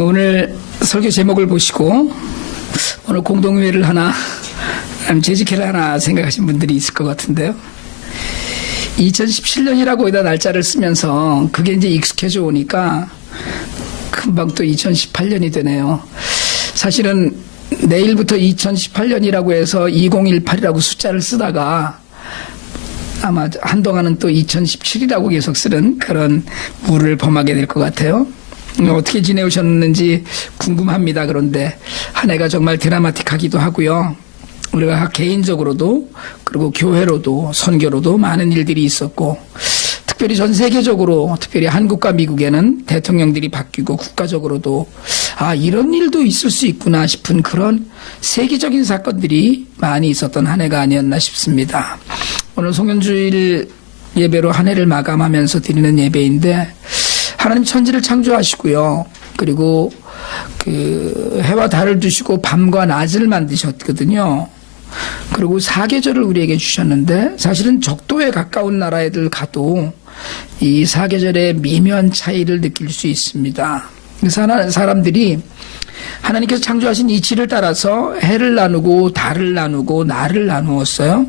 오늘 설교 제목을 보시고 오늘 공동회를 하나 재직회를 하나 생각하신 분들이 있을 것 같은데요. 2017년이라고 여기다 날짜를 쓰면서 그게 이제 익숙해져 오니까 금방 또 2018년이 되네요. 사실은 내일부터 2018년이라고 해서 2018이라고 숫자를 쓰다가 아마 한동안은 또 2017이라고 계속 쓰는 그런 무를 범하게 될 것 같아요. 어떻게 지내오셨는지 궁금합니다. 그런데 한 해가 정말 드라마틱하기도 하고요. 우리가 개인적으로도 그리고 교회로도 선교로도 많은 일들이 있었고, 특별히 전 세계적으로 특별히 한국과 미국에는 대통령들이 바뀌고 국가적으로도 이런 일도 있을 수 있구나 싶은 그런 세계적인 사건들이 많이 있었던 한 해가 아니었나 싶습니다. 오늘 송년주일 예배로 한 해를 마감하면서 드리는 예배인데, 하나님 천지를 창조하시고요. 그리고 그 해와 달을 두시고 밤과 낮을 만드셨거든요. 그리고 사계절을 우리에게 주셨는데, 사실은 적도에 가까운 나라에들 가도 이 사계절의 미묘한 차이를 느낄 수 있습니다. 사람들이 하나님께서 창조하신 이치를 따라서 해를 나누고 달을 나누고 날을 나누었어요.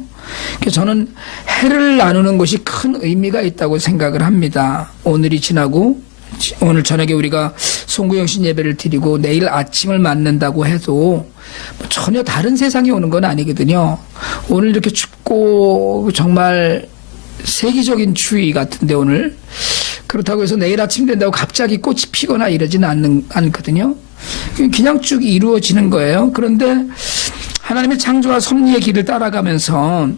그래서 저는 해를 나누는 것이 큰 의미가 있다고 생각을 합니다. 오늘이 지나고 오늘 저녁에 우리가 송구영신 예배를 드리고 내일 아침을 맞는다고 해도 전혀 다른 세상이 오는 건 아니거든요. 오늘 이렇게 춥고 정말 세계적인 추위 같은데 오늘 그렇다고 해서 내일 아침 된다고 갑자기 꽃이 피거나 이러지는 않거든요. 그냥 쭉 이루어지는 거예요. 그런데 하나님의 창조와 섭리의 길을 따라가면서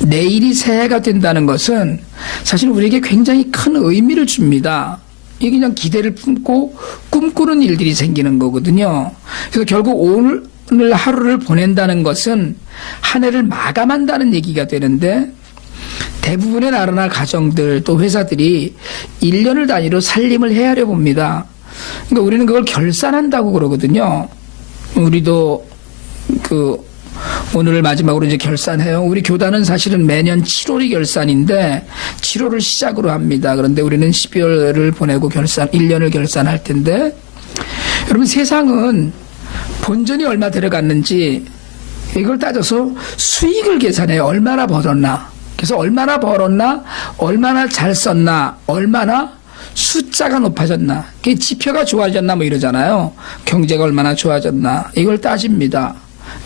내일이 새해가 된다는 것은 사실 우리에게 굉장히 큰 의미를 줍니다. 이게 그냥 기대를 품고 꿈꾸는 일들이 생기는 거거든요. 그래서 결국 오늘 하루를 보낸다는 것은 한 해를 마감한다는 얘기가 되는데, 대부분의 나라나 가정들 또 회사들이 1년을 단위로 살림을 헤아려 봅니다. 그러니까 우리는 그걸 결산한다고 그러거든요. 우리도 오늘을 마지막으로 이제 결산해요. 우리 교단은 사실은 매년 7월이 결산인데 7월을 시작으로 합니다. 그런데 우리는 12월을 보내고 1년을 결산할 텐데, 여러분 세상은 본전이 얼마 들어갔는지 이걸 따져서 수익을 계산해요. 얼마나 벌었나. 그래서 얼마나 벌었나, 얼마나 잘 썼나, 얼마나 숫자가 높아졌나, 그게 지표가 좋아졌나 뭐 이러잖아요. 경제가 얼마나 좋아졌나 이걸 따집니다.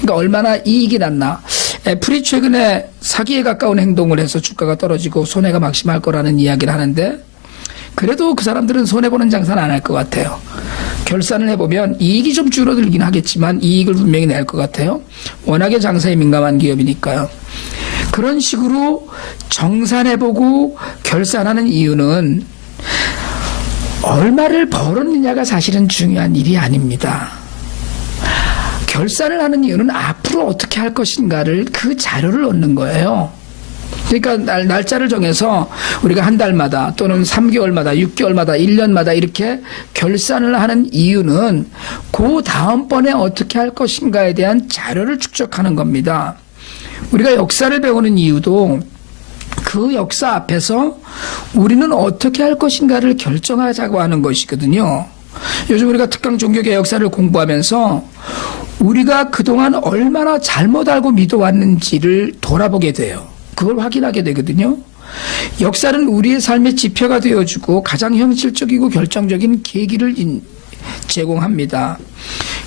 그러니까 얼마나 이익이 났나. 애플이 최근에 사기에 가까운 행동을 해서 주가가 떨어지고 손해가 막심할 거라는 이야기를 하는데, 그래도 그 사람들은 손해보는 장사는 안 할 것 같아요. 결산을 해보면 이익이 좀 줄어들긴 하겠지만 이익을 분명히 낼 것 같아요. 워낙에 장사에 민감한 기업이니까요. 그런 식으로 정산해보고 결산하는 이유는 얼마를 벌었느냐가 사실은 중요한 일이 아닙니다. 결산을 하는 이유는 앞으로 어떻게 할 것인가를 그 자료를 얻는 거예요. 그러니까 날짜를 정해서 우리가 한 달마다 또는 3개월마다 6개월마다 1년마다 이렇게 결산을 하는 이유는 그 다음번에 어떻게 할 것인가에 대한 자료를 축적하는 겁니다. 우리가 역사를 배우는 이유도 그 역사 앞에서 우리는 어떻게 할 것인가를 결정하자고 하는 것이거든요. 요즘 우리가 특강 종교계 역사를 공부하면서 우리가 그동안 얼마나 잘못 알고 믿어왔는지를 돌아보게 돼요. 그걸 확인하게 되거든요. 역사는 우리의 삶의 지표가 되어주고 가장 현실적이고 결정적인 계기를 제공합니다.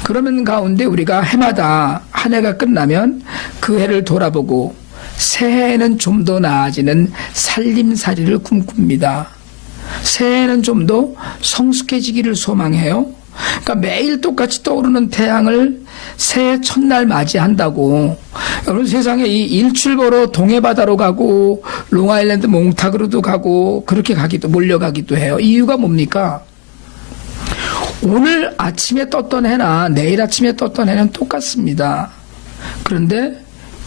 그러면 가운데 우리가 해마다 한 해가 끝나면 그 해를 돌아보고 새해에는 좀 더 나아지는 살림살이를 꿈꿉니다. 새해에는 좀 더 성숙해지기를 소망해요. 그러니까 매일 똑같이 떠오르는 태양을 새해 첫날 맞이한다고, 여러분 세상에 이 일출 보러 동해바다로 가고 롱아일랜드 몽타그로도 가고 그렇게 몰려가기도 해요. 이유가 뭡니까? 오늘 아침에 떴던 해나 내일 아침에 떴던 해는 똑같습니다. 그런데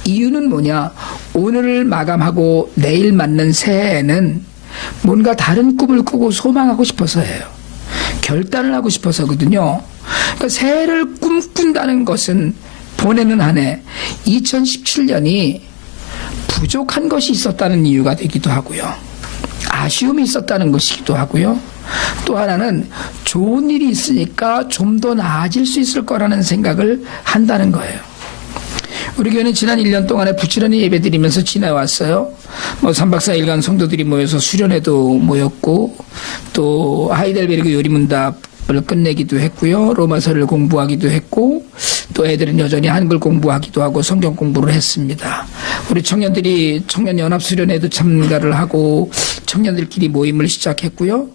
이유는 뭐냐? 오늘을 마감하고 내일 맞는 새해에는 뭔가 다른 꿈을 꾸고 소망하고 싶어서예요. 결단을 하고 싶어서거든요. 그러니까 새해를 꿈꾼다는 것은 보내는 한 해 2017년이 부족한 것이 있었다는 이유가 되기도 하고요. 아쉬움이 있었다는 것이기도 하고요. 또 하나는 좋은 일이 있으니까 좀 더 나아질 수 있을 거라는 생각을 한다는 거예요. 우리 교회는 지난 1년 동안에 부지런히 예배드리면서 지나왔어요. 3박 4일간 성도들이 모여서 수련회도 모였고, 또 하이델베르그 요리문답을 끝내기도 했고요. 로마서를 공부하기도 했고, 또 애들은 여전히 한글 공부하기도 하고 성경 공부를 했습니다. 우리 청년들이 청년연합수련회도 참가를 하고 청년들끼리 모임을 시작했고요.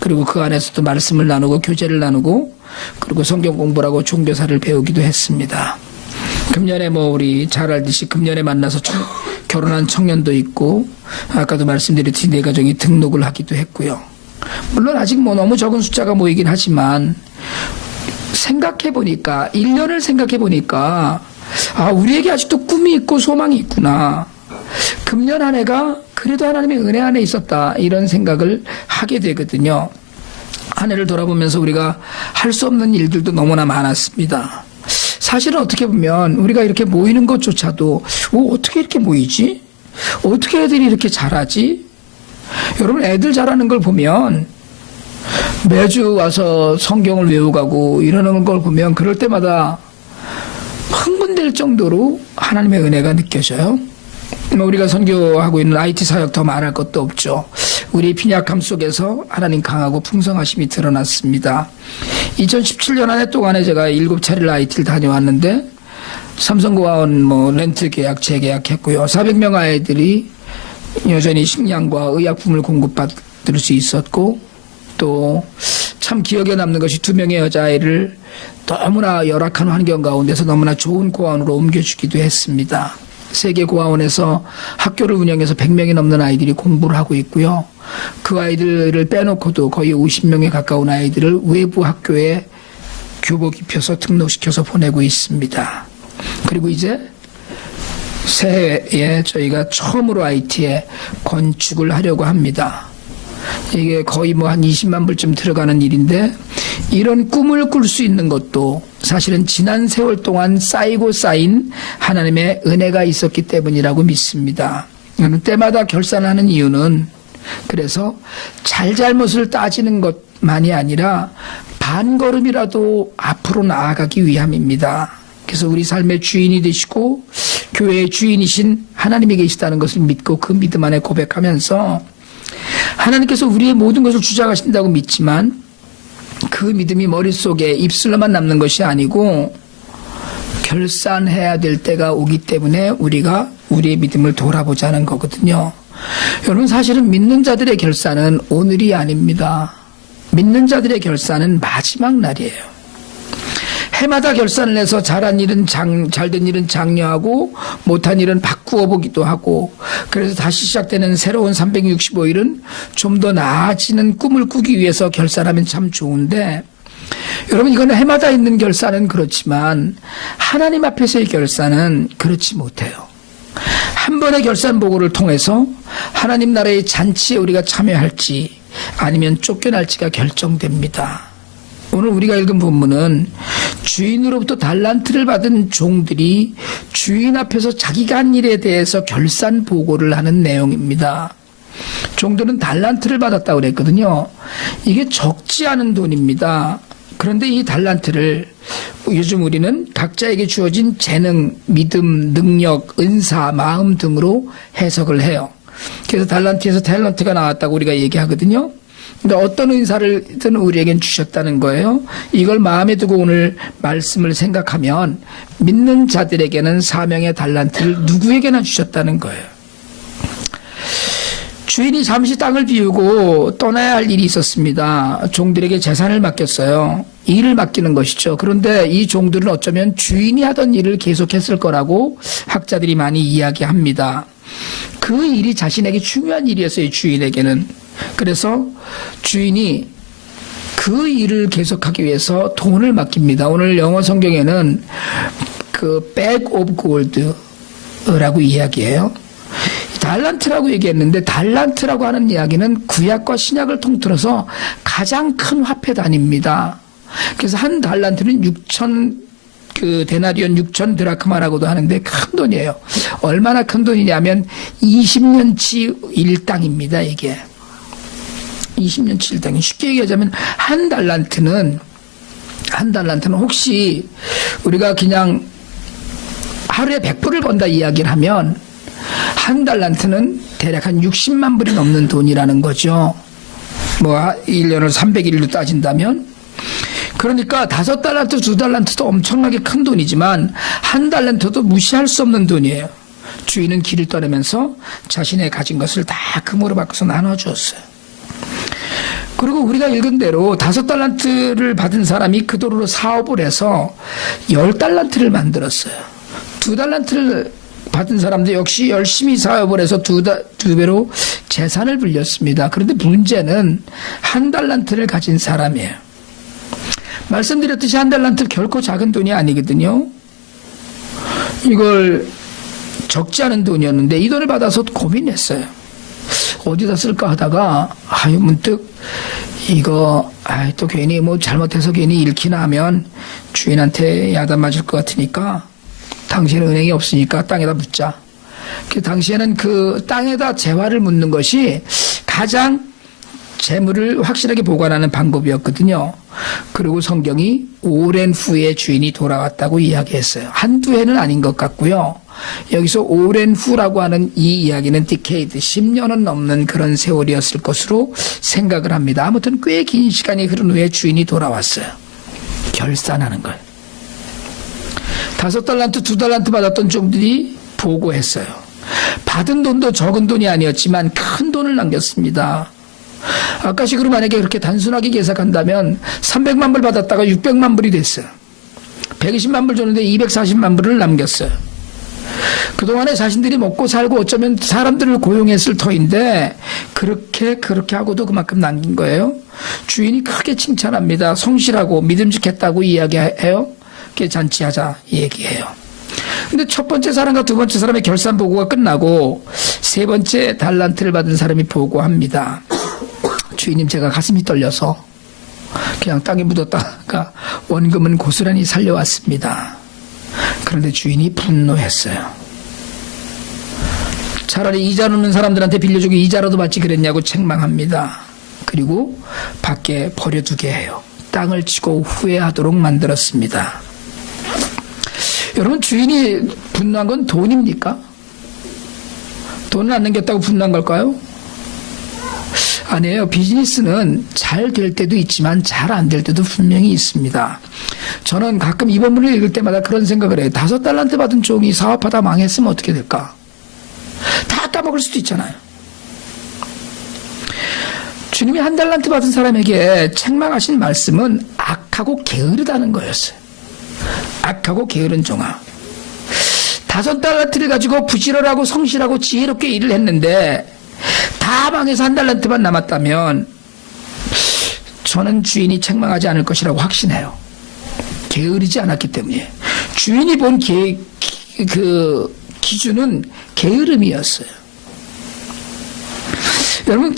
그리고 그 안에서도 말씀을 나누고 교제를 나누고, 그리고 성경 공부를 하고 종교사를 배우기도 했습니다. 금년에 우리 잘 알듯이 금년에 만나서 결혼한 청년도 있고, 아까도 말씀드렸듯이 내 가정이 등록을 하기도 했고요. 물론 아직 너무 적은 숫자가 모이긴 하지만, 생각해보니까 1년을 생각해보니까 우리에게 아직도 꿈이 있고 소망이 있구나. 금년 한 해가 그래도 하나님의 은혜 안에 있었다, 이런 생각을 하게 되거든요. 한 해를 돌아보면서 우리가 할 수 없는 일들도 너무나 많았습니다. 사실은 어떻게 보면 우리가 이렇게 모이는 것조차도 어떻게 이렇게 모이지? 어떻게 애들이 이렇게 잘하지? 여러분, 애들 잘하는 걸 보면 매주 와서 성경을 외우고 이러는 걸 보면 그럴 때마다 흥분될 정도로 하나님의 은혜가 느껴져요. 우리가 선교하고 있는 IT 사역 더 말할 것도 없죠. 우리 빈약함 속에서 하나님 강하고 풍성하심이 드러났습니다. 2017년 한 해 동안에 제가 7차례를 IT를 다녀왔는데, 삼성고아원 렌트 계약, 재계약했고요. 400명 아이들이 여전히 식량과 의약품을 공급받을 수 있었고, 또 참 기억에 남는 것이 2명의 여자아이를 너무나 열악한 환경 가운데서 너무나 좋은 고아원으로 옮겨주기도 했습니다. 세계 고아원에서 학교를 운영해서 100명이 넘는 아이들이 공부를 하고 있고요. 그 아이들을 빼놓고도 거의 50명에 가까운 아이들을 외부 학교에 교복 입혀서 등록시켜서 보내고 있습니다. 그리고 이제 새해에 저희가 처음으로 IT에 건축을 하려고 합니다. 이게 거의 한 20만 불쯤 들어가는 일인데, 이런 꿈을 꿀 수 있는 것도 사실은 지난 세월 동안 쌓이고 쌓인 하나님의 은혜가 있었기 때문이라고 믿습니다. 때마다 결산하는 이유는, 그래서 잘잘못을 따지는 것만이 아니라 반걸음이라도 앞으로 나아가기 위함입니다. 그래서 우리 삶의 주인이 되시고 교회의 주인이신 하나님이 계시다는 것을 믿고 그 믿음 안에 고백하면서, 하나님께서 우리의 모든 것을 주장하신다고 믿지만 그 믿음이 머릿속에 입술로만 남는 것이 아니고 결산해야 될 때가 오기 때문에 우리가 우리의 믿음을 돌아보자는 거거든요. 여러분, 사실은 믿는 자들의 결산은 오늘이 아닙니다. 믿는 자들의 결산은 마지막 날이에요. 해마다 결산을 해서 잘한 일은 잘된 일은 장려하고 못한 일은 바꾸어 보기도 하고, 그래서 다시 시작되는 새로운 365일은 좀 더 나아지는 꿈을 꾸기 위해서 결산하면 참 좋은데, 여러분, 이건 해마다 있는 결산은 그렇지만 하나님 앞에서의 결산은 그렇지 못해요. 한 번의 결산 보고를 통해서 하나님 나라의 잔치에 우리가 참여할지 아니면 쫓겨날지가 결정됩니다. 오늘 우리가 읽은 본문은 주인으로부터 달란트를 받은 종들이 주인 앞에서 자기가 한 일에 대해서 결산 보고를 하는 내용입니다. 종들은 달란트를 받았다고 그랬거든요. 이게 적지 않은 돈입니다. 그런데 이 달란트를 요즘 우리는 각자에게 주어진 재능, 믿음, 능력, 은사, 마음 등으로 해석을 해요. 그래서 달란트에서 탤런트가 나왔다고 우리가 얘기하거든요. 근데 어떤 은사를든 우리에겐 주셨다는 거예요. 이걸 마음에 두고 오늘 말씀을 생각하면 믿는 자들에게는 사명의 달란트를 누구에게나 주셨다는 거예요. 주인이 잠시 땅을 비우고 떠나야 할 일이 있었습니다. 종들에게 재산을 맡겼어요. 일을 맡기는 것이죠. 그런데 이 종들은 어쩌면 주인이 하던 일을 계속했을 거라고 학자들이 많이 이야기합니다. 그 일이 자신에게 중요한 일이었어요, 주인에게는. 그래서 주인이 그 일을 계속하기 위해서 돈을 맡깁니다. 오늘 영어 성경에는 그 bag of gold라고 이야기해요. 달란트라고 얘기했는데, 달란트라고 하는 이야기는 구약과 신약을 통틀어서 가장 큰 화폐 단위입니다. 그래서 한 달란트는 6천 데나리온 6천 드라크마라고도 하는데 큰 돈이에요. 얼마나 큰 돈이냐면 20년치 일당입니다, 이게. 20년 7당이. 쉽게 얘기하자면 한 달란트는 혹시 우리가 그냥 하루에 100불을 번다 이야기를 하면 한 달란트는 대략 한 60만 불이 넘는 돈이라는 거죠. 뭐 1년을 300일로 따진다면. 그러니까 5달란트, 2달란트도 엄청나게 큰 돈이지만 한 달란트도 무시할 수 없는 돈이에요. 주인은 길을 떠나면서 자신의 가진 것을 다 금으로 바꿔서 나눠주었어요. 그리고 우리가 읽은 대로 5달란트를 받은 사람이 그 돈으로 사업을 해서 10달란트를 만들었어요. 2달란트를 받은 사람도 역시 열심히 사업을 해서 두 배로 재산을 불렸습니다. 그런데 문제는 한 달란트를 가진 사람이에요. 말씀드렸듯이 한 달란트 결코 작은 돈이 아니거든요. 이걸 적지 않은 돈이었는데 이 돈을 받아서 고민했어요. 어디다 쓸까 하다가 문득 이거 또 괜히 뭐 잘못해서 괜히 잃기나 하면 주인한테 야단 맞을 것 같으니까 당시에는 은행이 없으니까 땅에다 묻자. 그 당시에는 그 땅에다 재화를 묻는 것이 가장 재물을 확실하게 보관하는 방법이었거든요. 그리고 성경이 오랜 후에 주인이 돌아왔다고 이야기했어요. 한두 해는 아닌 것 같고요. 여기서 오랜 후라고 하는 이 이야기는 디케이드, 10년은 넘는 그런 세월이었을 것으로 생각을 합니다. 아무튼 꽤 긴 시간이 흐른 후에 주인이 돌아왔어요. 결산하는 걸. 5달란트, 2달란트 받았던 종들이 보고했어요. 받은 돈도 적은 돈이 아니었지만 큰 돈을 남겼습니다. 아까식으로 만약에 그렇게 단순하게 계산한다면 300만 불 받았다가 600만 불이 됐어요. 120만 불 줬는데 240만 불을 남겼어요. 그동안에 자신들이 먹고 살고 어쩌면 사람들을 고용했을 터인데 그렇게 하고도 그만큼 남긴 거예요. 주인이 크게 칭찬합니다. 성실하고 믿음직했다고 이야기해요. 그게 잔치하자 얘기해요. 근데 첫 번째 사람과 두 번째 사람의 결산 보고가 끝나고 세 번째 달란트를 받은 사람이 보고합니다. 주인님, 제가 가슴이 떨려서 그냥 땅에 묻었다가 원금은 고스란히 살려왔습니다. 그런데 주인이 분노했어요. 차라리 이자 놓는 사람들한테 빌려주고 이자라도 받지 그랬냐고 책망합니다. 그리고 밖에 버려두게 해요. 땅을 치고 후회하도록 만들었습니다. 여러분, 주인이 분노한 건 돈입니까? 돈을 안 남겼다고 분노한 걸까요? 아니에요. 비즈니스는 잘 될 때도 있지만 잘 안 될 때도 분명히 있습니다. 저는 가끔 이 본문을 읽을 때마다 그런 생각을 해요. 5달란트 받은 종이 사업하다 망했으면 어떻게 될까? 다 따먹을 수도 있잖아요. 주님이 한 달란트 받은 사람에게 책망하신 말씀은 악하고 게으르다는 거였어요. 악하고 게으른 종아. 5달란트를 가지고 부지런하고 성실하고 지혜롭게 일을 했는데 다 망해서 한 달란트만 남았다면 저는 주인이 책망하지 않을 것이라고 확신해요. 게으르지 않았기 때문에. 주인이 본 기준은 게으름이었어요. 여러분,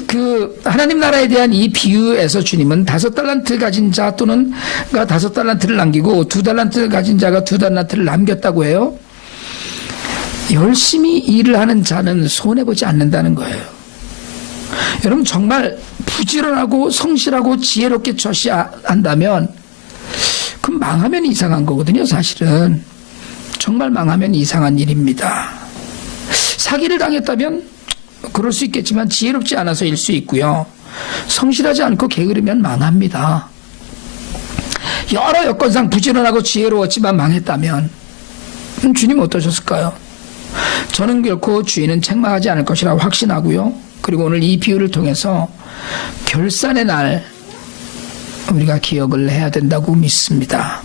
하나님 나라에 대한 이 비유에서 주님은 5달란트 가진 자 또는 5달란트를 남기고 2달란트 가진 자가 2달란트를 남겼다고 해요. 열심히 일을 하는 자는 손해보지 않는다는 거예요. 여러분, 정말 부지런하고 성실하고 지혜롭게 처시한다면 그럼 망하면 이상한 거거든요. 사실은 정말 망하면 이상한 일입니다. 사기를 당했다면 그럴 수 있겠지만 지혜롭지 않아서일 수 있고요. 성실하지 않고 게으르면 망합니다. 여러 여건상 부지런하고 지혜로웠지만 망했다면 주님 어떠셨을까요? 저는 결코 주인은 책망하지 않을 것이라고 확신하고요. 그리고 오늘 이 비유를 통해서 결산의 날 우리가 기억을 해야 된다고 믿습니다.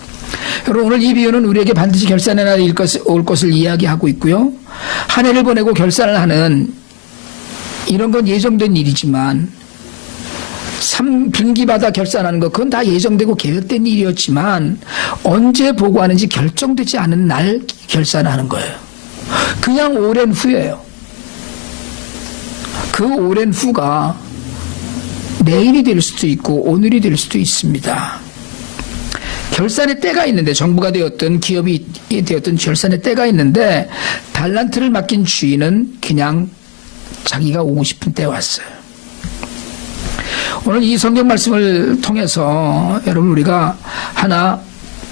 여러분, 오늘 이 비유는 우리에게 반드시 결산의 날이 올 것을 이야기하고 있고요. 한 해를 보내고 결산을 하는 이런 건 예정된 일이지만 분기마다 결산하는 것, 그건 다 예정되고 계획된 일이었지만 언제 보고하는지 결정되지 않은 날 결산하는 거예요. 그냥 오랜 후예요. 그 오랜 후가 내일이 될 수도 있고 오늘이 될 수도 있습니다. 결산의 때가 있는데, 정부가 되었든 기업이 되었든 결산의 때가 있는데 달란트를 맡긴 주인은 그냥 자기가 오고 싶은 때 왔어요. 오늘 이 성경 말씀을 통해서 여러분 우리가 하나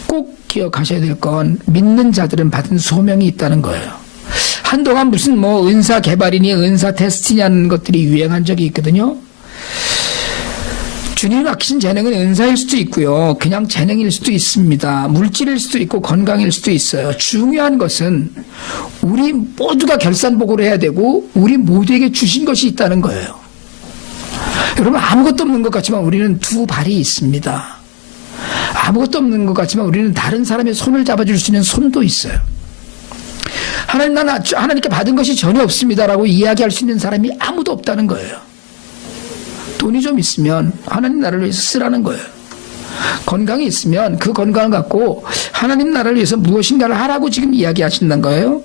꼭 기억하셔야 될 건 믿는 자들은 받은 소명이 있다는 거예요. 한동안 무슨 뭐 은사 개발이니 은사 테스트냐는 것들이 유행한 적이 있거든요. 주님이 맡기신 재능은 은사일 수도 있고요. 그냥 재능일 수도 있습니다. 물질일 수도 있고 건강일 수도 있어요. 중요한 것은 우리 모두가 결산복구를 해야 되고 우리 모두에게 주신 것이 있다는 거예요. 여러분 아무것도 없는 것 같지만 우리는 두 발이 있습니다. 아무것도 없는 것 같지만 우리는 다른 사람의 손을 잡아줄 수 있는 손도 있어요. 하나님 나는 하나님께 받은 것이 전혀 없습니다라고 이야기할 수 있는 사람이 아무도 없다는 거예요. 돈이 좀 있으면 하나님 나라를 위해서 쓰라는 거예요. 건강이 있으면 그 건강을 갖고 하나님 나라를 위해서 무엇인가를 하라고 지금 이야기하신다는 거예요.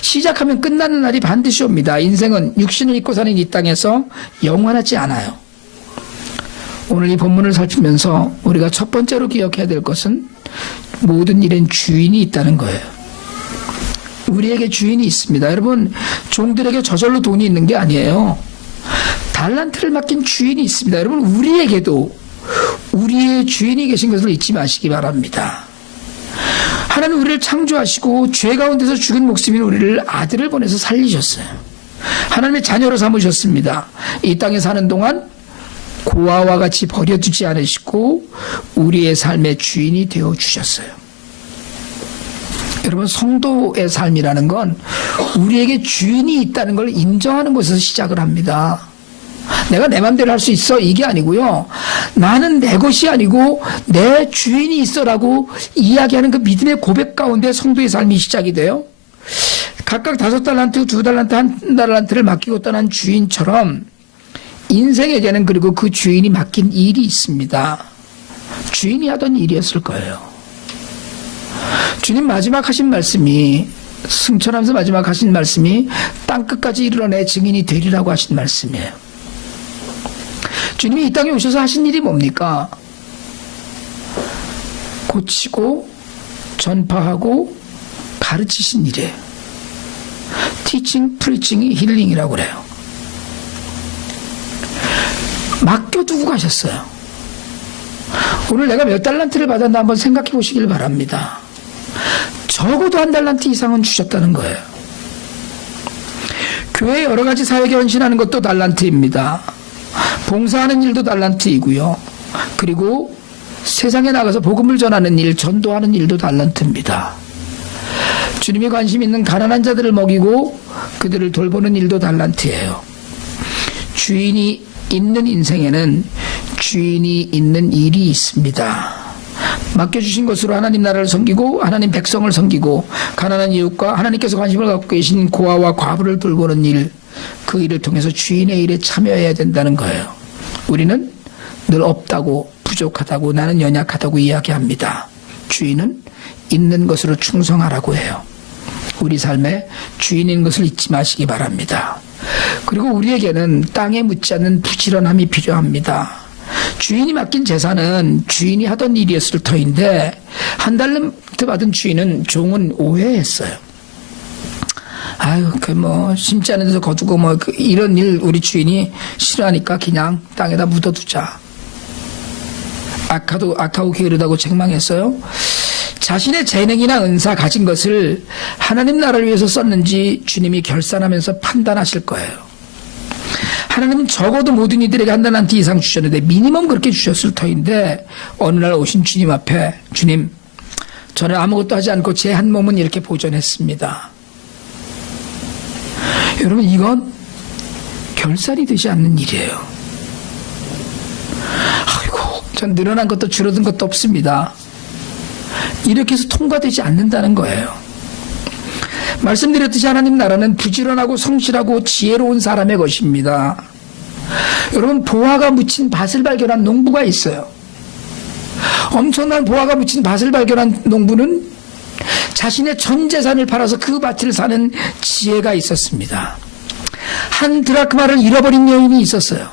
시작하면 끝나는 날이 반드시 옵니다. 인생은 육신을 입고 사는 이 땅에서 영원하지 않아요. 오늘 이 본문을 살피면서 우리가 첫 번째로 기억해야 될 것은 모든 일엔 주인이 있다는 거예요. 우리에게 주인이 있습니다. 여러분 종들에게 저절로 돈이 있는 게 아니에요. 달란트를 맡긴 주인이 있습니다. 여러분 우리에게도 우리의 주인이 계신 것을 잊지 마시기 바랍니다. 하나님 우리를 창조하시고 죄 가운데서 죽은 목숨인 우리를 아들을 보내서 살리셨어요. 하나님의 자녀로 삼으셨습니다. 이 땅에 사는 동안 고아와 같이 버려두지 않으시고 우리의 삶의 주인이 되어주셨어요. 여러분 성도의 삶이라는 건 우리에게 주인이 있다는 걸 인정하는 것에서 시작을 합니다. 내가 내 맘대로 할 수 있어 이게 아니고요. 나는 내 것이 아니고 내 주인이 있어라고 이야기하는 그 믿음의 고백 가운데 성도의 삶이 시작이 돼요. 각각 5달란트, 2달란트, 1달란트를 맡기고 떠난 주인처럼 인생에게는 그리고 그 주인이 맡긴 일이 있습니다. 주인이 하던 일이었을 거예요. 주님 마지막 하신 말씀이 승천하면서 마지막 하신 말씀이 땅끝까지 이르러 내 증인이 되리라고 하신 말씀이에요. 주님이 이 땅에 오셔서 하신 일이 뭡니까? 고치고 전파하고 가르치신 일이에요. 티칭, 프리칭이 힐링이라고 그래요. 맡겨두고 가셨어요. 오늘 내가 몇 달란트를 받았나 한번 생각해 보시길 바랍니다. 적어도 1달란트 이상은 주셨다는 거예요. 교회에 여러 가지 사역에 헌신하는 것도 달란트입니다. 봉사하는 일도 달란트이고요. 그리고 세상에 나가서 복음을 전하는 일, 전도하는 일도 달란트입니다. 주님이 관심 있는 가난한 자들을 먹이고 그들을 돌보는 일도 달란트예요. 주인이 있는 인생에는 주인이 있는 일이 있습니다. 맡겨주신 것으로 하나님 나라를 섬기고 하나님 백성을 섬기고 가난한 이웃과 하나님께서 관심을 갖고 계신 고아와 과부를 돌보는 일, 그 일을 통해서 주인의 일에 참여해야 된다는 거예요. 우리는 늘 없다고 부족하다고 나는 연약하다고 이야기합니다. 주인은 있는 것으로 충성하라고 해요. 우리 삶에 주인인 것을 잊지 마시기 바랍니다. 그리고 우리에게는 땅에 묻지 않는 부지런함이 필요합니다. 주인이 맡긴 재산은 주인이 하던 일이었을 터인데 1달란트 받은 주인은 종은 오해했어요. 아유, 심지 않은 데서 거두고 이런 일 우리 주인이 싫어하니까 그냥 땅에다 묻어두자. 악하고 게으르다고 책망했어요. 자신의 재능이나 은사 가진 것을 하나님 나라를 위해서 썼는지 주님이 결산하면서 판단하실 거예요. 하나님은 적어도 모든 이들에게 1달란트 이상 주셨는데 미니멈 그렇게 주셨을 터인데 어느 날 오신 주님 앞에 주님, 저는 아무것도 하지 않고 제 한 몸은 이렇게 보존했습니다. 여러분 이건 결산이 되지 않는 일이에요. 아이고, 전 늘어난 것도 줄어든 것도 없습니다. 이렇게 해서 통과되지 않는다는 거예요. 말씀드렸듯이 하나님 나라는 부지런하고 성실하고 지혜로운 사람의 것입니다. 여러분 보화가 묻힌 밭을 발견한 농부가 있어요. 엄청난 보화가 묻힌 밭을 발견한 농부는 자신의 전 재산을 팔아서 그 밭을 사는 지혜가 있었습니다. 한 드라크마를 잃어버린 여인이 있었어요.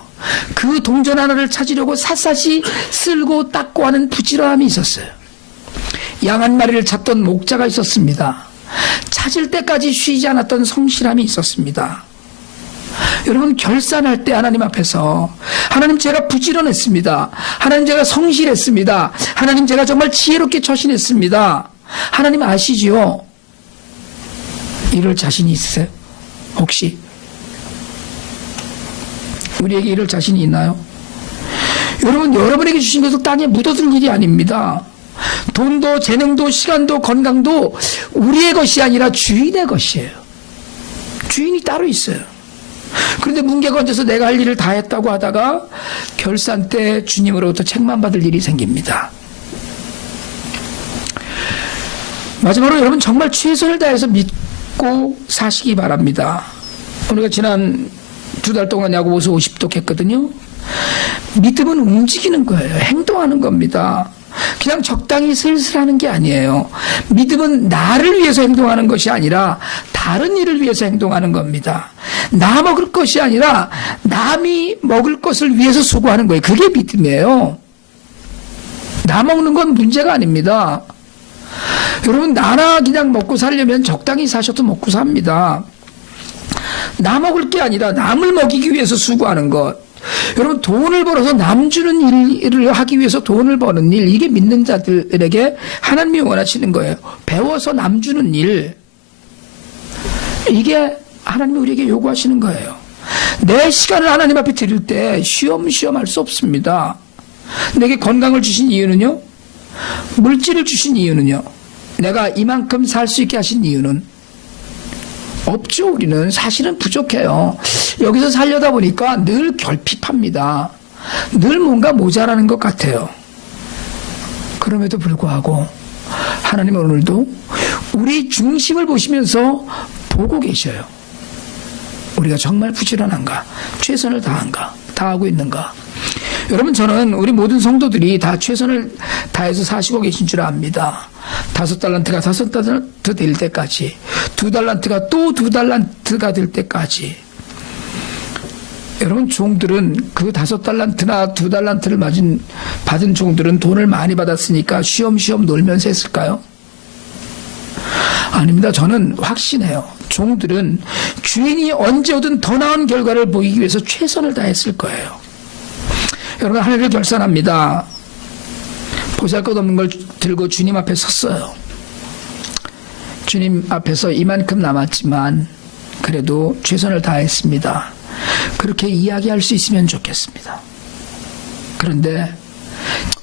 그 동전 하나를 찾으려고 샅샅이 쓸고 닦고 하는 부지런함이 있었어요. 양 한 마리를 찾던 목자가 있었습니다. 찾을 때까지 쉬지 않았던 성실함이 있었습니다. 여러분, 결산할 때 하나님 앞에서 하나님 제가 부지런했습니다. 하나님 제가 성실했습니다. 하나님 제가 정말 지혜롭게 처신했습니다. 하나님 아시지요? 이럴 자신이 있으세요? 혹시 우리에게 이럴 자신이 있나요? 여러분, 여러분에게 주신 것을 땅에 묻어둘 일이 아닙니다. 돈도 재능도 시간도 건강도 우리의 것이 아니라 주인의 것이에요. 주인이 따로 있어요. 그런데 뭉개가 얹어서 내가 할 일을 다 했다고 하다가 결산 때 주님으로부터 책만 받을 일이 생깁니다. 마지막으로 여러분, 정말 최선을 다해서 믿고 사시기 바랍니다. 우리가 지난 2달 동안 야고보서 50독 했거든요. 믿음은 움직이는 거예요. 행동하는 겁니다. 그냥 적당히 슬슬 하는 게 아니에요. 믿음은 나를 위해서 행동하는 것이 아니라 다른 일을 위해서 행동하는 겁니다. 나 먹을 것이 아니라 남이 먹을 것을 위해서 수고하는 거예요. 그게 믿음이에요. 나 먹는 건 문제가 아닙니다. 여러분, 나나 그냥 먹고 살려면 적당히 사셔도 먹고 삽니다. 나 먹을 게 아니라 남을 먹이기 위해서 수고하는 것. 여러분, 돈을 벌어서 남 주는 일을 하기 위해서 돈을 버는 일, 이게 믿는 자들에게 하나님이 원하시는 거예요. 배워서 남 주는 일, 이게 하나님이 우리에게 요구하시는 거예요. 내 시간을 하나님 앞에 드릴 때 쉬엄쉬엄 할 수 없습니다. 내게 건강을 주신 이유는요? 물질을 주신 이유는요? 내가 이만큼 살 수 있게 하신 이유는 없죠. 우리는 사실은 부족해요. 여기서 살려다 보니까 늘 결핍합니다. 늘 뭔가 모자라는 것 같아요. 그럼에도 불구하고 하나님은 오늘도 우리 중심을 보시면서 보고 계셔요. 우리가 정말 부지런한가? 최선을 다한가? 다하고 있는가? 여러분, 저는 우리 모든 성도들이 다 최선을 다해서 사시고 계신 줄 압니다. 5달란트가 5달란트 될 때까지, 2달란트가 또 2달란트가 될 때까지. 여러분, 종들은 그 5달란트나 2달란트를 받은 종들은 돈을 많이 받았으니까 쉬엄쉬엄 놀면서 했을까요? 아닙니다. 저는 확신해요. 종들은 주인이 언제 오든 더 나은 결과를 보이기 위해서 최선을 다했을 거예요. 여러분, 하늘을 결산합니다. 보잘것없는 걸 들고 주님 앞에 섰어요. 주님 앞에서 이만큼 남았지만 그래도 최선을 다했습니다. 그렇게 이야기할 수 있으면 좋겠습니다. 그런데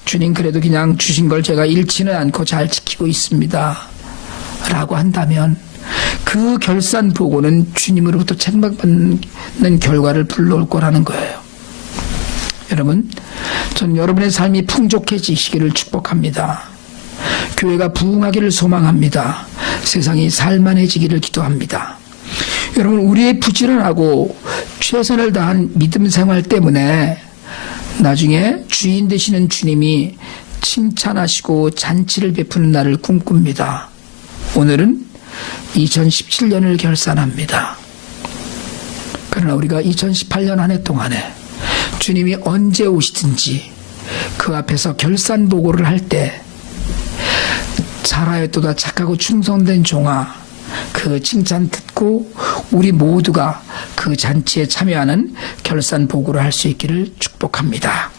주님, 그래도 그냥 주신 걸 제가 잃지는 않고 잘 지키고 있습니다 라고 한다면 그 결산 보고는 주님으로부터 책망받는 결과를 불러올 거라는 거예요. 여러분, 전 여러분의 삶이 풍족해지시기를 축복합니다. 교회가 부흥하기를 소망합니다. 세상이 살만해지기를 기도합니다. 여러분, 우리의 부지런하고 최선을 다한 믿음 생활 때문에 나중에 주인 되시는 주님이 칭찬하시고 잔치를 베푸는 날을 꿈꿉니다. 오늘은 2017년을 결산합니다. 그러나 우리가 2018년 한 해 동안에 주님이 언제 오시든지 그 앞에서 결산 보고를 할 때 잘하였도다 착하고 충성된 종아, 그 칭찬 듣고 우리 모두가 그 잔치에 참여하는 결산 보고를 할 수 있기를 축복합니다.